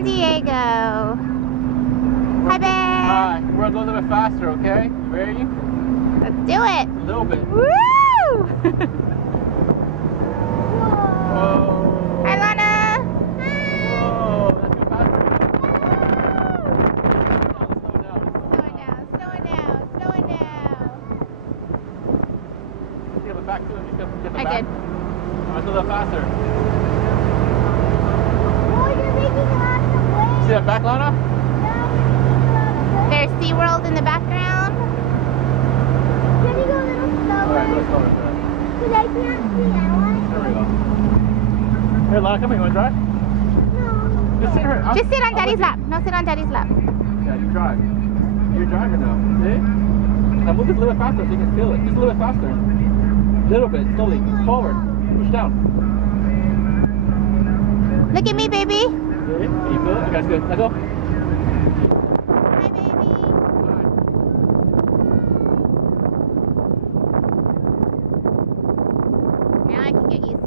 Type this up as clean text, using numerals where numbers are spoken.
San Diego. Hi, babe. Hi. We're a little bit faster, okay? You ready? Let's do it. A little bit. Woo! Whoa. Hi, Lana. Whoa. That's too fast. Slow it down. Give it back to him. Get the I back. did. Let's go a little faster. Oh, you're making lots of waves. See that back, Lana? There's SeaWorld in the background. Can you go a little slower? Alright, go slower. Because I can't see. I want There we go. Here, Lana, come here. You want to drive? No. Just sit here. Just sit on Daddy's lap. No, sit on Daddy's lap. Yeah, you drive. You're driving now. See? Now move this a little bit faster so you can feel it. Just a little bit faster. A little bit, slowly. Forward. Push down. Look at me, baby. See? Can you feel it? Okay, that's good. Let go. Hi, baby. Now I can get used